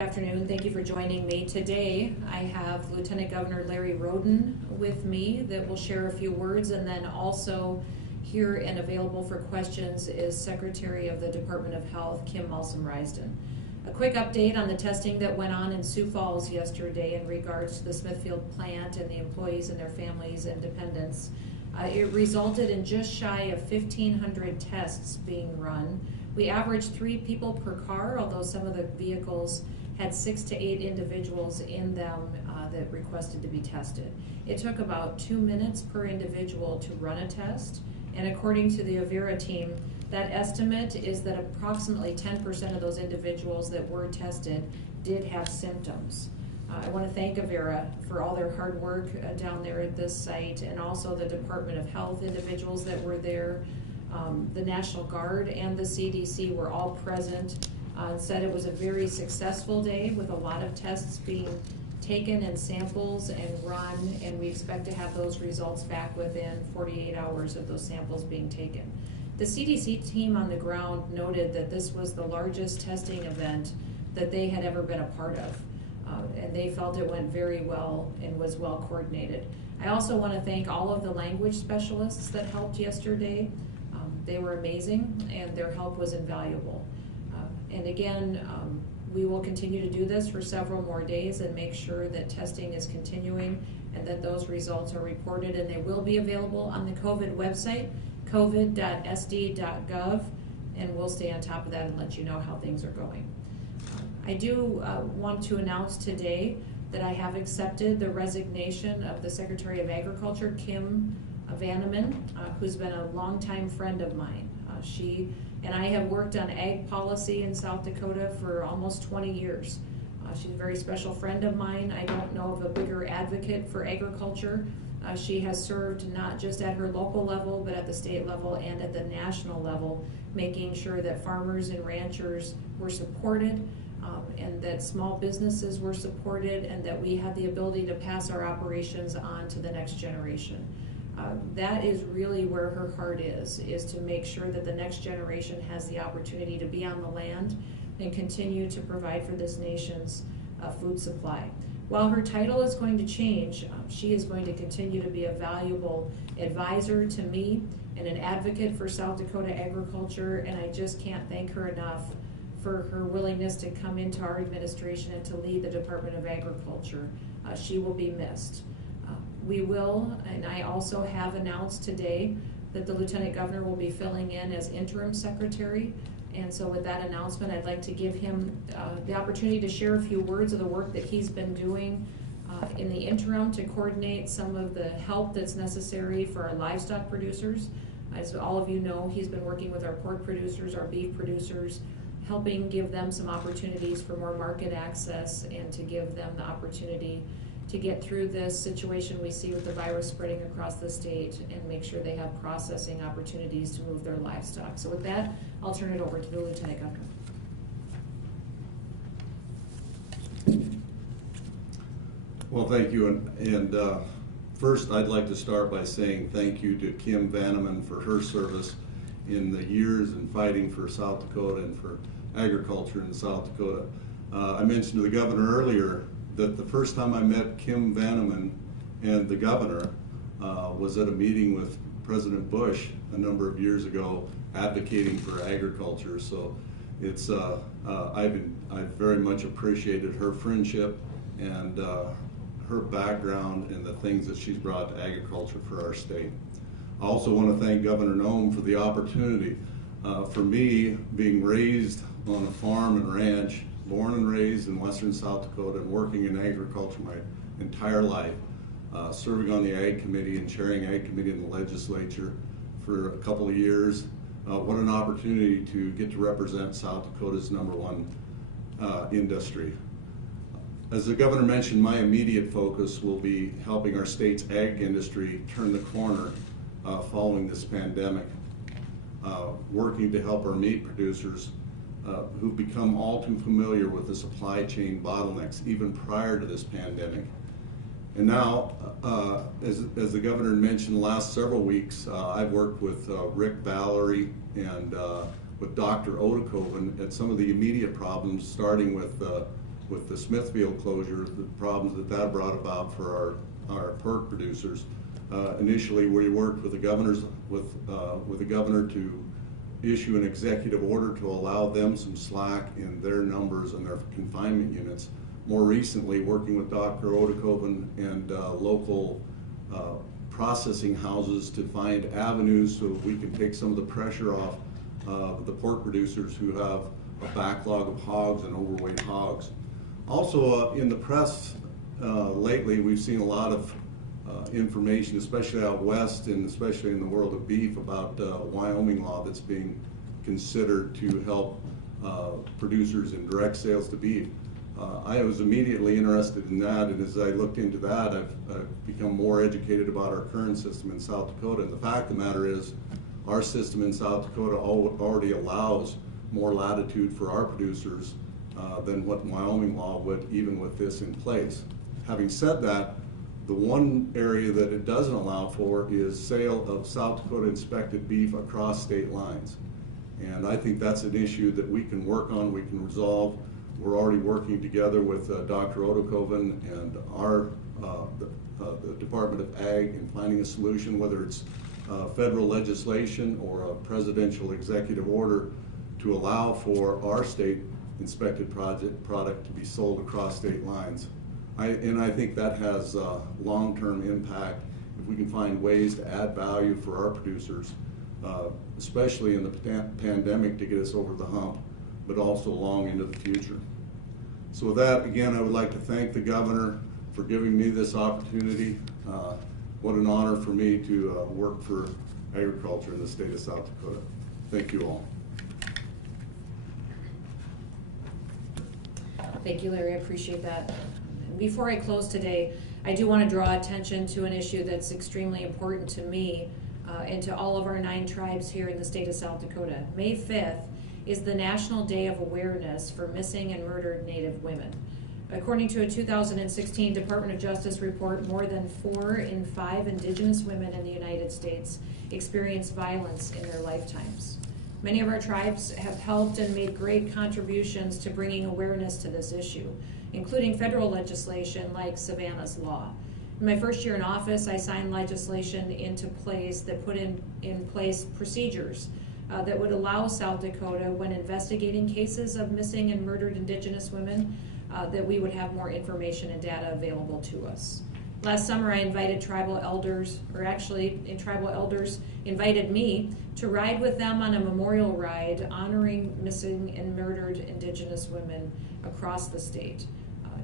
Good afternoon. Thank you for joining me. Today I have Lieutenant Governor Larry Roden with me that will share a few words, and then also here and available for questions is Secretary of the Department of Health, Kim Malsom-Risden. A quick update on the testing that went on in Sioux Falls yesterday in regards to the Smithfield plant and the employees and their families and dependents. It resulted in just shy of 1,500 tests being run. We averaged 3 people per car, although some of the vehicles had 6 to 8 individuals in them that requested to be tested. It took about 2 minutes per individual to run a test, and according to the Avera team, that estimate is that approximately 10% of those individuals that were tested did have symptoms. I want to thank Avera for all their hard work down there at this site, and also the Department of Health individuals that were there. The National Guard and the CDC were all present. Said it was a very successful day with a lot of tests being taken and samples and run, and we expect to have those results back within 48 hours of those samples being taken. The CDC team on the ground noted that this was the largest testing event that they had ever been a part of, and they felt it went very well and was well coordinated. I also want to thank all of the language specialists that helped yesterday. They were amazing, and their help was invaluable. And again, we will continue to do this for several more days and make sure that testing is continuing and that those results are reported, and they will be available on the COVID website, covid.sd.gov, and we'll stay on top of that and let you know how things are going. I do want to announce today that I have accepted the resignation of the Secretary of Agriculture, Kim Vanneman, who's been a longtime friend of mine. She and I have worked on ag policy in South Dakota for almost 20 years. She's a very special friend of mine. I don't know of a bigger advocate for agriculture. She has served not just at her local level, but at the state level and at the national level, making sure that farmers and ranchers were supported, and that small businesses were supported, and that we had the ability to pass our operations on to the next generation. That is really where her heart is to make sure that the next generation has the opportunity to be on the land and continue to provide for this nation's food supply. While her title is going to change, she is going to continue to be a valuable advisor to me and an advocate for South Dakota agriculture, and I just can't thank her enough for her willingness to come into our administration and to lead the Department of Agriculture. She will be missed. We will, and I also have announced today that the Lieutenant Governor will be filling in as interim secretary. And so with that announcement, I'd like to give him the opportunity to share a few words of the work that he's been doing in the interim to coordinate some of the help that's necessary for our livestock producers. As all of you know, he's been working with our pork producers, our beef producers, helping give them some opportunities for more market access and to give them the opportunity to get through this situation we see with the virus spreading across the state and make sure they have processing opportunities to move their livestock. So with that, I'll turn it over to the Lieutenant Governor. Well, thank you. And first, I'd like to start by saying thank you to Kim Vanneman for her service in the years in fighting for South Dakota and for agriculture in South Dakota. I mentioned to the governor earlier that the first time I met Kim Vanneman and the governor was at a meeting with President Bush a number of years ago advocating for agriculture. So it's I've very much appreciated her friendship and her background and the things that she's brought to agriculture for our state. I also want to thank Governor Noem for the opportunity. For me, being raised on a farm and ranch, born and raised in western South Dakota and working in agriculture my entire life, serving on the Ag Committee and chairing Ag Committee in the legislature for a couple of years. What an opportunity to get to represent South Dakota's #1 industry. As the governor mentioned, my immediate focus will be helping our state's ag industry turn the corner following this pandemic, working to help our meat producers who've become all too familiar with the supply chain bottlenecks even prior to this pandemic. And now, as the governor mentioned the last several weeks, I've worked with Rick Valerie and with Dr. Odekoven at some of the immediate problems, starting with with the Smithfield closure, the problems that that brought about for our pork producers. Initially, we worked with the governor to issue an executive order to allow them some slack in their numbers and their confinement units. More recently, working with Dr. Odekoven and local processing houses to find avenues so we can take some of the pressure off the pork producers who have a backlog of hogs and overweight hogs. Also, in the press lately, we've seen a lot of information, especially out west and especially in the world of beef, about Wyoming law that's being considered to help producers in direct sales to beef. I was immediately interested in that, and as I looked into that, I've become more educated about our current system in South Dakota. And the fact of the matter is, our system in South Dakota already allows more latitude for our producers than what Wyoming law would, even with this in place. Having said that, the one area that it doesn't allow for is sale of South Dakota inspected beef across state lines. And I think that's an issue that we can work on, we can resolve. We're already working together with Dr. Odekoven and the Department of Ag in finding a solution, whether it's federal legislation or a presidential executive order to allow for our state inspected product to be sold across state lines. And I think that has long-term impact if we can find ways to add value for our producers, especially in the pandemic, to get us over the hump, but also long into the future. So with that, again, I would like to thank the governor for giving me this opportunity. What an honor for me to work for agriculture in the state of South Dakota. Thank you all. Thank you, Larry. I appreciate that. Before I close today, I do want to draw attention to an issue that's extremely important to me and to all of our 9 tribes here in the state of South Dakota. May 5th is the National Day of Awareness for Missing and Murdered Native Women. According to a 2016 Department of Justice report, more than 4 in 5 Indigenous women in the United States experience violence in their lifetimes. Many of our tribes have helped and made great contributions to bringing awareness to this issue, including federal legislation like Savannah's Law. In my first year in office, I signed legislation into place that put in place procedures that would allow South Dakota, when investigating cases of missing and murdered Indigenous women, that we would have more information and data available to us. Last summer, I invited tribal elders, tribal elders invited me to ride with them on a memorial ride honoring missing and murdered Indigenous women across the state.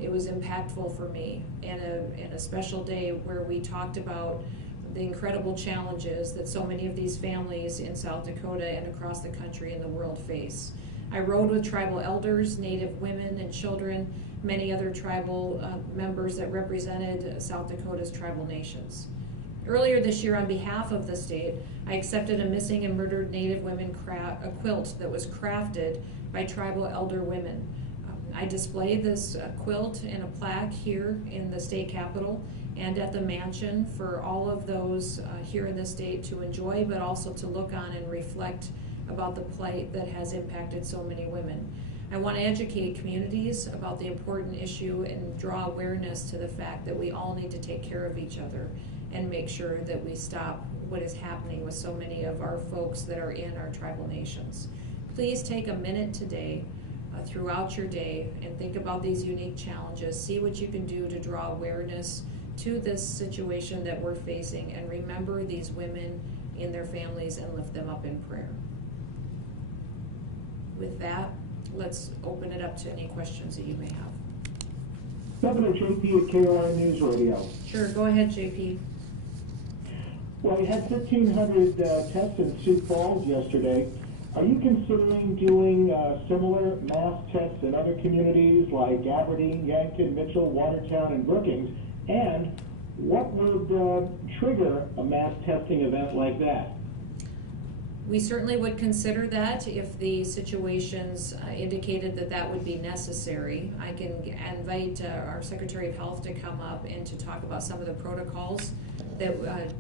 It was impactful for me, and a special day where we talked about the incredible challenges that so many of these families in South Dakota and across the country and the world face. I rode with tribal elders, Native women and children, many other tribal members that represented South Dakota's tribal nations. Earlier this year, on behalf of the state, I accepted a missing and murdered Native women quilt that was crafted by tribal elder women. I displayed this quilt and a plaque here in the state capitol and at the mansion for all of those here in the state to enjoy, but also to look on and reflect about the plight that has impacted so many women. I want to educate communities about the important issue and draw awareness to the fact that we all need to take care of each other and make sure that we stop what is happening with so many of our folks that are in our tribal nations. Please take a minute today throughout your day and think about these unique challenges. See what you can do to draw awareness to this situation that we're facing, and remember these women in their families and lift them up in prayer. With that, let's open it up to any questions that you may have. Governor JP at Carolina News Radio. Sure, go ahead, JP. Well, we had 1,500 tests in Sioux Falls yesterday. Are you considering doing similar mass tests in other communities like Aberdeen, Yankton, Mitchell, Watertown, and Brookings? And what would trigger a mass testing event like that? We certainly would consider that if the situations indicated that that would be necessary. I can invite our Secretary of Health to come up and to talk about some of the protocols that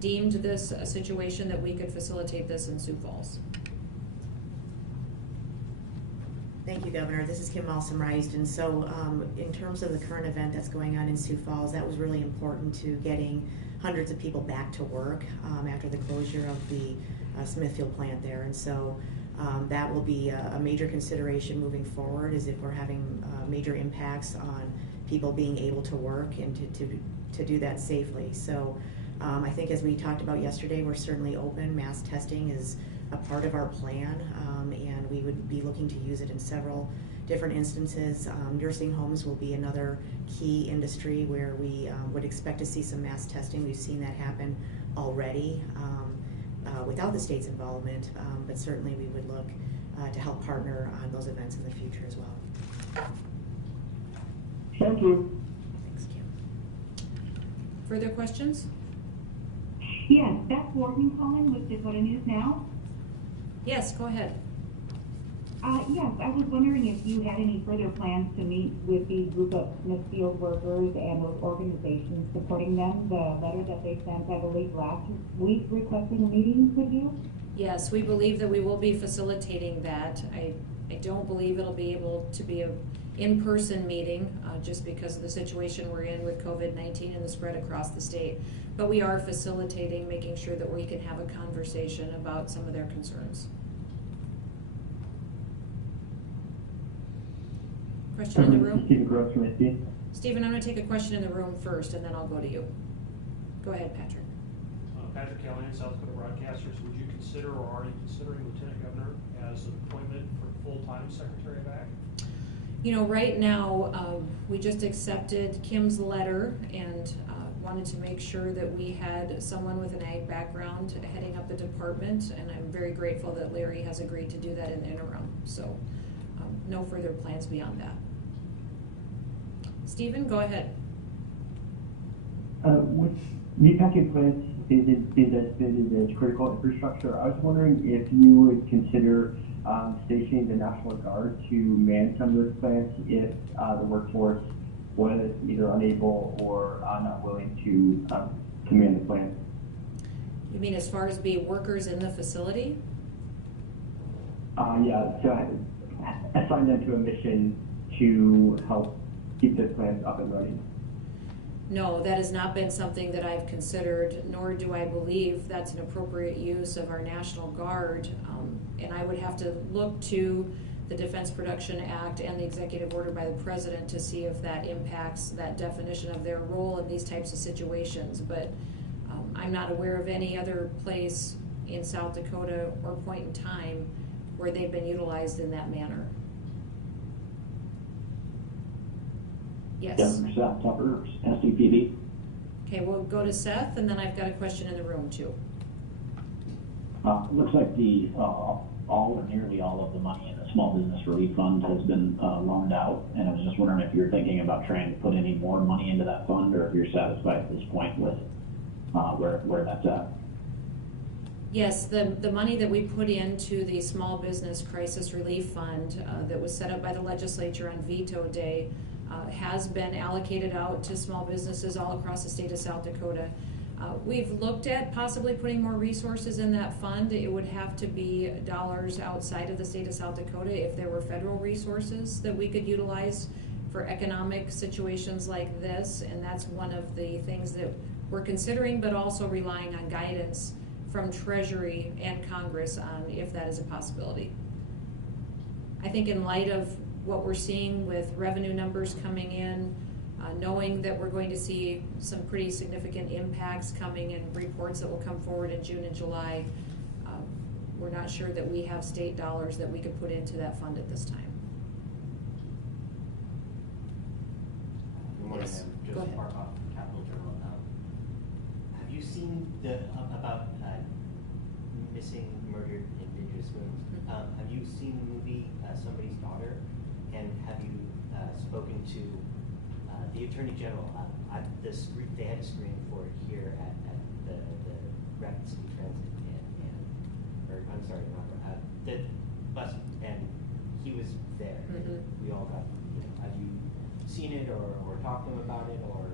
deemed this a situation that we could facilitate this in Sioux Falls. Thank you, Governor. This is Kim Malsom-Reisd. And so in terms of the current event that's going on in Sioux Falls, that was really important to getting hundreds of people back to work after the closure of the Smithfield plant there. And so that will be a major consideration moving forward, is if we're having major impacts on people being able to work and to do that safely. So I think, as we talked about yesterday, we're certainly open. Mass testing is a part of our plan, and we would be looking to use it in several different instances. Nursing homes will be another key industry where we would expect to see some mass testing. We've seen that happen already without the state's involvement, but certainly we would look to help partner on those events in the future as well. Thank you. Thanks, Kim. Further questions? Yes, Beth Wharton calling with Dakota News Now. Yes, go ahead. Yes, I was wondering if you had any further plans to meet with the group of Smithfield workers and with organizations supporting them. The letter that they sent, I believe, last week requesting a meeting with you. Yes, we believe that we will be facilitating that. I don't believe it'll be able to be a in-person meeting just because of the situation we're in with COVID-19 and the spread across the state. But we are facilitating, making sure that we can have a conversation about some of their concerns. Question in the room? Stephen Gross from SD. Stephen, I'm going to take a question in the room first, and then I'll go to you. Go ahead, Patrick. Patrick Callahan, South Dakota Broadcasters. Would you consider, or are you considering Lieutenant Governor as an appointment for full-time Secretary of Ag? You know, right now, we just accepted Kim's letter and wanted to make sure that we had someone with an ag background heading up the department, and I'm very grateful that Larry has agreed to do that in the interim. So no further plans beyond that. Stephen, go ahead. With meatpacking plants being designated as critical infrastructure, I was wondering if you would consider stationing the National Guard to man some of those plants if the workforce was either unable or not willing to man the plant. You mean as far as being workers in the facility? Yeah, so assign them to a mission to help keep the plants up and running. No, that has not been something that I've considered, nor do I believe that's an appropriate use of our National Guard. And I would have to look to the Defense Production Act and the executive order by the President to see if that impacts that definition of their role in these types of situations. But I'm not aware of any other place in South Dakota or point in time where they've been utilized in that manner. Yes. Governor Seth Tupper, SDPD. Okay, we'll go to Seth, and then I've got a question in the room too. Looks like the all or nearly all of the money in the Small Business Relief Fund has been loaned out, and I was just wondering if you're thinking about trying to put any more money into that fund, or if you're satisfied at this point with where that's at. Yes, the money that we put into the Small Business Crisis Relief Fund that was set up by the legislature on veto day has been allocated out to small businesses all across the state of South Dakota. We've looked at possibly putting more resources in that fund. It would have to be dollars outside of the state of South Dakota if there were federal resources that we could utilize for economic situations like this, and that's one of the things that we're considering, but also relying on guidance from Treasury and Congress on if that is a possibility. I think in light of what we're seeing with revenue numbers coming in, knowing that we're going to see some pretty significant impacts coming in reports that will come forward in June and July, we're not sure that we have state dollars that we could put into that fund at this time. Good morning, Yes. ma'am. Go Joseph ahead. Barkoff, Capital Journal. Have you seen about missing, murdered Indigenous women? Mm-hmm. Have you seen the movie Somebody's Daughter? And have you spoken to the Attorney General? They had a screening for it here at the Rapid City Transit the bus, and he was there. Mm-hmm. We all got. Have you seen it or talked to him about it or?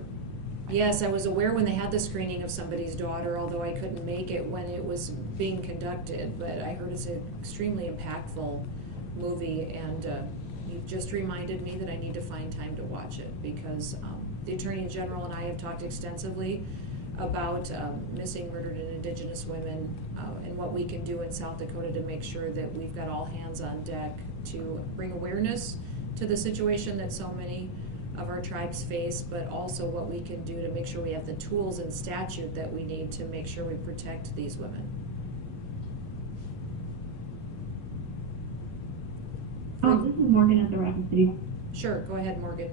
Yes, I was aware when they had the screening of Somebody's Daughter, although I couldn't make it when it was being conducted, but I heard it's an extremely impactful movie, and you just reminded me that I need to find time to watch it, because the Attorney General and I have talked extensively about missing, murdered, and Indigenous women, and what we can do in South Dakota to make sure that we've got all hands on deck to bring awareness to the situation that so many of our tribes face, but also what we can do to make sure we have the tools and statute that we need to make sure we protect these women. This is Morgan at the Rapid City. Sure, go ahead, Morgan.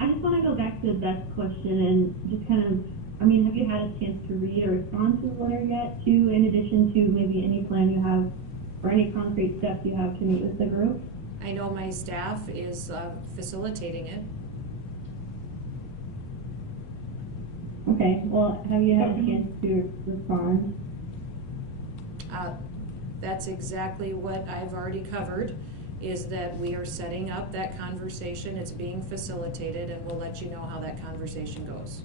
I just want to go back to Beth's question and just kind of, I mean, have you had a chance to read or respond to the letter yet, too, in addition to maybe any plan you have or any concrete steps you have to meet with the group? I know my staff is facilitating it. Okay, well, have you had a chance to respond? That's exactly what I've already covered, is that we are setting up that conversation. It's being facilitated, and we'll let you know how that conversation goes.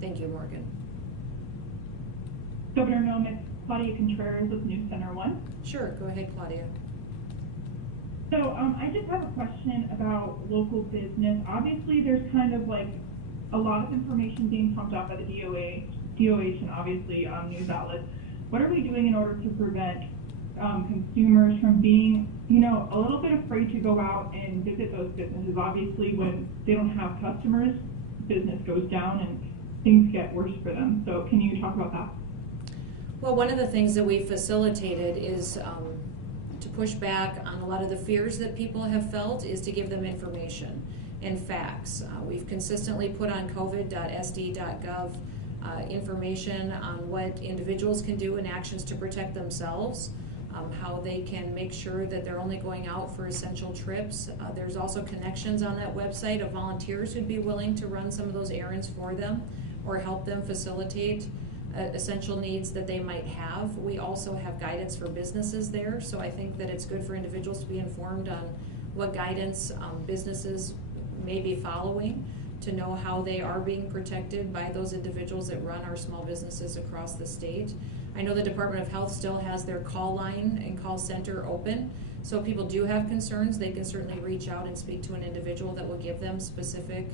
Thank you, Morgan. Governor Noem, it's Claudia Contreras with News Center 1. Sure, go ahead, Claudia. So I just have a question about local business. Obviously, there's kind of like a lot of information being pumped out by the DOH and obviously news outlets. What are we doing in order to prevent consumers from being, you know, a little bit afraid to go out and visit those businesses? Obviously, when they don't have customers, business goes down and things get worse for them. So can you talk about that? Well, one of the things that we facilitated is to push back on a lot of the fears that people have felt, is to give them information and facts. We've consistently put on covid.sd.gov information on what individuals can do and actions to protect themselves, how they can make sure that they're only going out for essential trips. There's also connections on that website of volunteers who'd be willing to run some of those errands for them or help them facilitate essential needs that they might have. We also have guidance for businesses there, so I think that it's good for individuals to be informed on what guidance businesses may be following, to know how they are being protected by those individuals that run our small businesses across the state. I know the Department of Health still has their call line and call center open, so if people do have concerns, they can certainly reach out and speak to an individual that will give them specific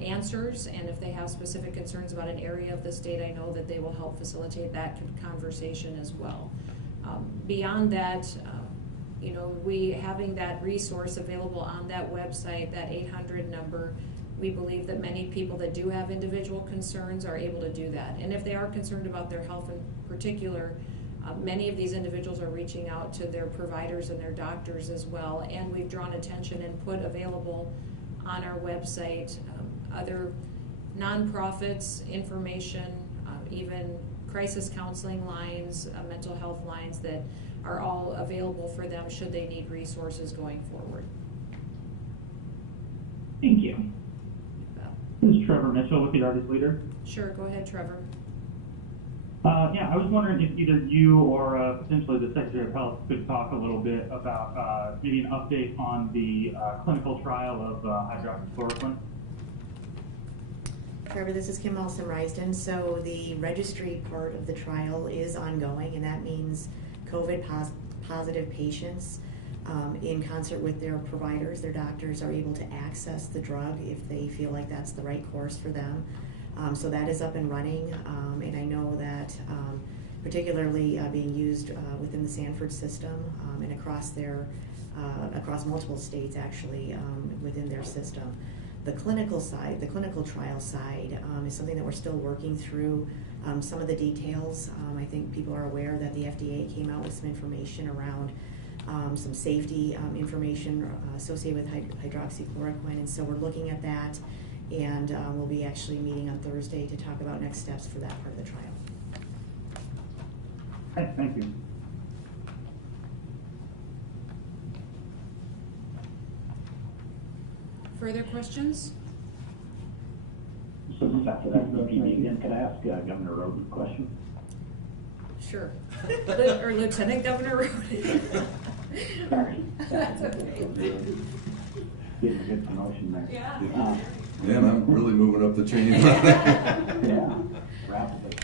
answers, and if they have specific concerns about an area of the state, I know that they will help facilitate that conversation as well. Beyond that, you know, we having that resource available on that website, that 800 number, we believe that many people that do have individual concerns are able to do that. And if they are concerned about their health in particular, many of these individuals are reaching out to their providers and their doctors as well, and we've drawn attention and put available on our website other nonprofits, information, even crisis counseling lines, mental health lines that are all available for them should they need resources going forward. Thank you. This is Trevor Mitchell with the Artist Leader. Sure, go ahead, Trevor. Yeah, I was wondering if either you or potentially the Secretary of Health could talk a little bit about maybe an update on the clinical trial of hydroxychloroquine. Trevor, this is Kim Alston-Risden. So the registry part of the trial is ongoing, and that means COVID positive patients in concert with their providers, their doctors, are able to access the drug if they feel like that's the right course for them. So that is up and running, and I know that particularly being used within the Sanford system and across multiple states actually within their system. The clinical side, the clinical trial side, is something that we're still working through some of the details. I think people are aware that the FDA came out with some information around some safety information associated with hydroxychloroquine, and so we're looking at that, and we'll be actually meeting on Thursday to talk about next steps for that part of the trial. Okay, thank you. Further questions? So just after that, again, could I ask Governor Roden a question? Sure. Or Lieutenant Governor Roden. Sorry. That's okay. Getting a good promotion there. Yeah. Man, I'm really moving up the chain. Yeah, rapidly.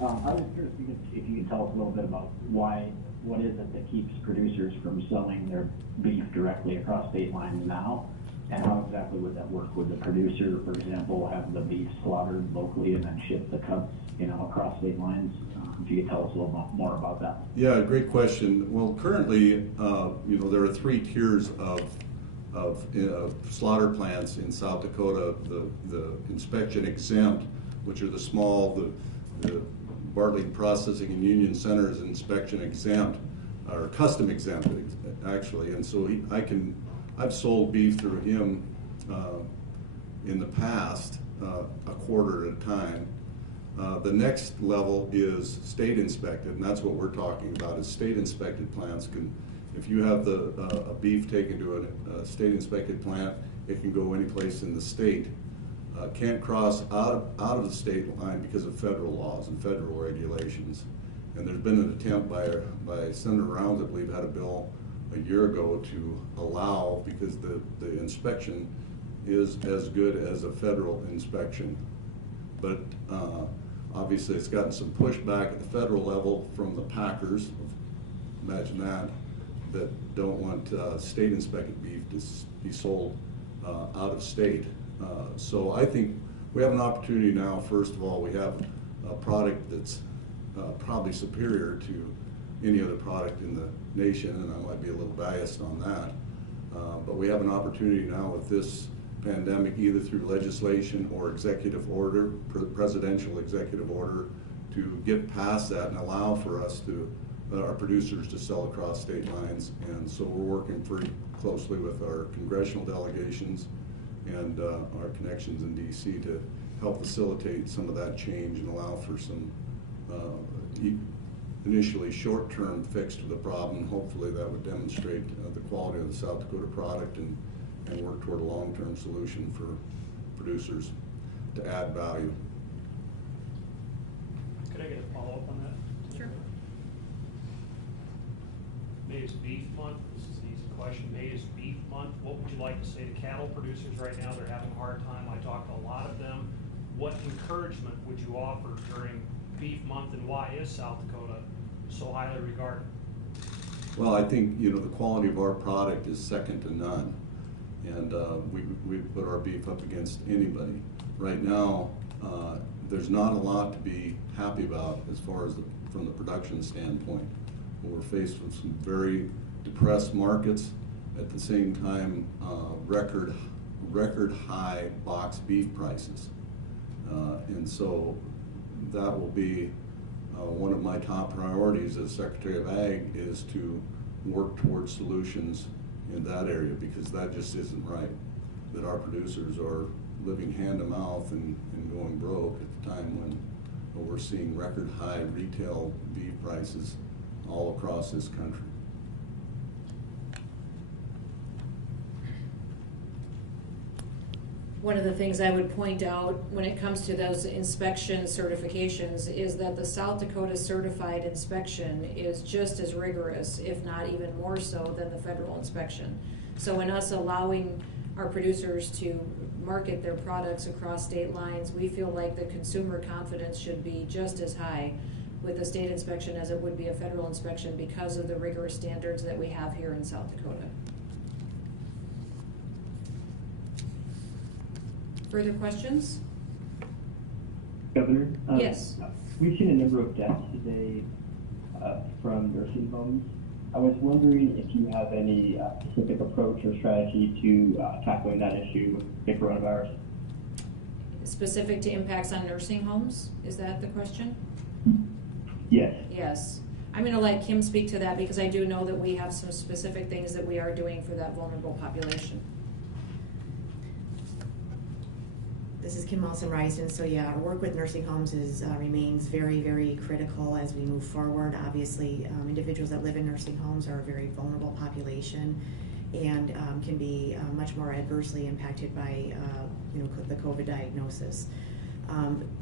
I was curious if you could tell us a little bit about why what is it that keeps producers from selling their beef directly across state lines now? And how exactly would that work? Would the producer, for example, have the beef slaughtered locally and then ship the cuts, across state lines? If you could tell us a little more about that. Yeah, great question. Well, currently, there are 3 tiers of slaughter plants in South Dakota. The inspection exempt, which are the small, the Bartley Processing and Union Centers inspection exempt, or custom exempt actually. And so I've sold beef through him in the past, a quarter at a time. The next level is state inspected, and that's what we're talking about, is state inspected plants if you have a beef taken to a state inspected plant, it can go any place in the state. Can't cross out of the state line because of federal laws and federal regulations. And there's been an attempt by Senator Rounds, I believe, had a bill a year ago to allow, because the inspection is as good as a federal inspection. But obviously it's gotten some pushback at the federal level from the packers, imagine that don't want state inspected beef to be sold out of state. So I think we have an opportunity now. First of all, we have a product that's probably superior to any other product in the nation, and I might be a little biased on that. But we have an opportunity now with this pandemic, either through legislation or executive order, presidential executive order, to get past that and allow for us to, our producers to sell across state lines. And so we're working pretty closely with our congressional delegations and our connections in DC to help facilitate some of that change and allow for some initially short-term fix to the problem. Hopefully that would demonstrate the quality of the South Dakota product and work toward a long-term solution for producers to add value. Could I get a follow-up on that? Sure. May is beef month. This is an easy question. May is beef month. What would you like to say to cattle producers right now? They're having a hard time. I talked to a lot of them. What encouragement would you offer during beef month, and why is South Dakota so highly regarded? Well, I think the quality of our product is second to none, and we put our beef up against anybody. Right now, there's not a lot to be happy about as far as from the production standpoint. We're faced with some very depressed markets. At the same time, record high box beef prices, and so that will be one of my top priorities as Secretary of Ag, is to work towards solutions in that area, because that just isn't right, that our producers are living hand to mouth and going broke at the time when we're seeing record high retail beef prices all across this country. One of the things I would point out when it comes to those inspection certifications is that the South Dakota certified inspection is just as rigorous, if not even more so, than the federal inspection. So in us allowing our producers to market their products across state lines, we feel like the consumer confidence should be just as high with a state inspection as it would be a federal inspection, because of the rigorous standards that we have here in South Dakota. Further questions? Governor? Yes. We've seen a number of deaths today from nursing homes. I was wondering if you have any specific approach or strategy to tackling that issue with the coronavirus. Specific to impacts on nursing homes? Is that the question? Yes. Yes. I'm going to let Kim speak to that, because I do know that we have some specific things that we are doing for that vulnerable population. This is Kim Malson-Reisden. So yeah, our work with nursing homes remains very, very critical as we move forward. Obviously, individuals that live in nursing homes are a very vulnerable population, and can be much more adversely impacted by the COVID diagnosis.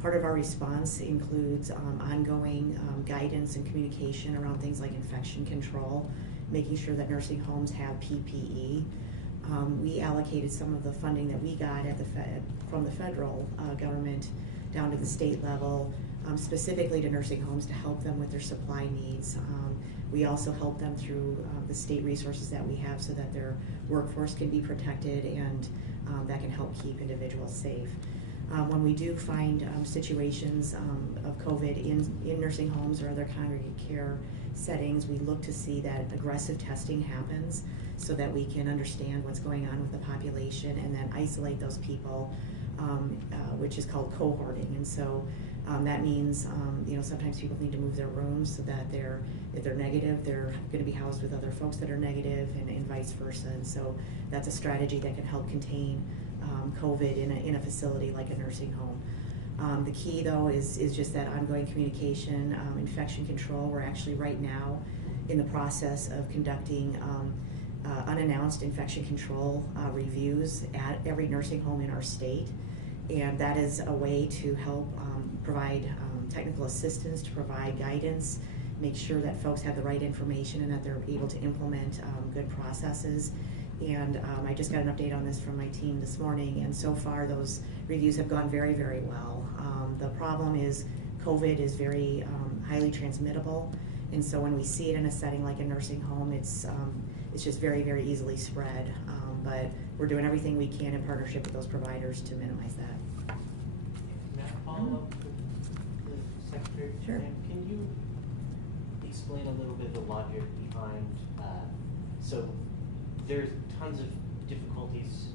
Part of our response includes ongoing guidance and communication around things like infection control, making sure that nursing homes have PPE. We allocated some of the funding that we got from the federal government down to the state level, specifically to nursing homes to help them with their supply needs. We also help them through the state resources that we have so that their workforce can be protected, and that can help keep individuals safe. When we do find situations of COVID in nursing homes or other congregate care settings, we look to see that aggressive testing happens so that we can understand what's going on with the population and then isolate those people, which is called cohorting. And so that means, sometimes people need to move their rooms so that if they're negative, they're going to be housed with other folks that are negative, and vice versa. And so that's a strategy that can help contain COVID in a facility like a nursing home. The key, though, is just that ongoing communication, infection control. We're actually right now in the process of conducting unannounced infection control reviews at every nursing home in our state, and that is a way to help provide technical assistance, to provide guidance, make sure that folks have the right information and that they're able to implement good processes. And I just got an update on this from my team this morning, and so far those reviews have gone very, very well. The problem is COVID is very highly transmittable, and so when we see it in a setting like a nursing home, it's just very, very easily spread. But we're doing everything we can in partnership with those providers to minimize that. May I follow up with the Secretary? Sure. Can you explain a little bit of the logic behind, so there's tons of difficulties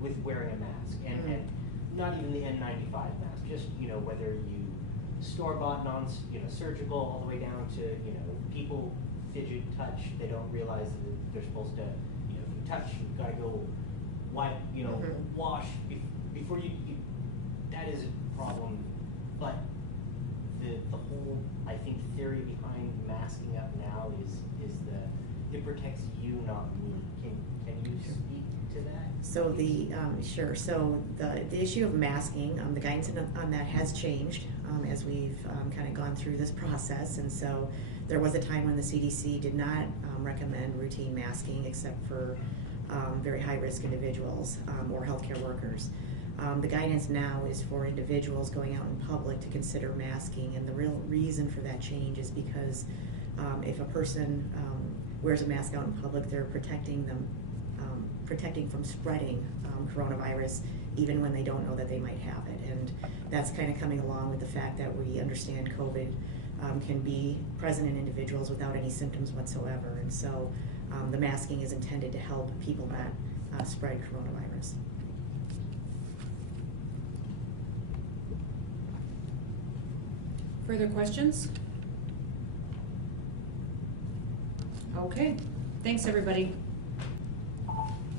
with wearing a mask, and not even the N95 mask, just, whether you store-bought, surgical, all the way down to, people fidget, touch, they don't realize that they're supposed to, if you touch, you've got to go wipe, wash before you, that is a problem. But the whole, I think, theory behind masking up now is it protects you, not me. Can you speak to that? So sure. So the issue of masking, the guidance on that has changed as we've kind of gone through this process. And so there was a time when the CDC did not recommend routine masking except for very high-risk individuals or healthcare workers. The guidance now is for individuals going out in public to consider masking, and the real reason for that change is because if a person wears a mask out in public, they're protecting from spreading coronavirus even when they don't know that they might have it. And that's kind of coming along with the fact that we understand COVID can be present in individuals without any symptoms whatsoever. And so the masking is intended to help people not spread coronavirus. Further questions? Okay, thanks everybody.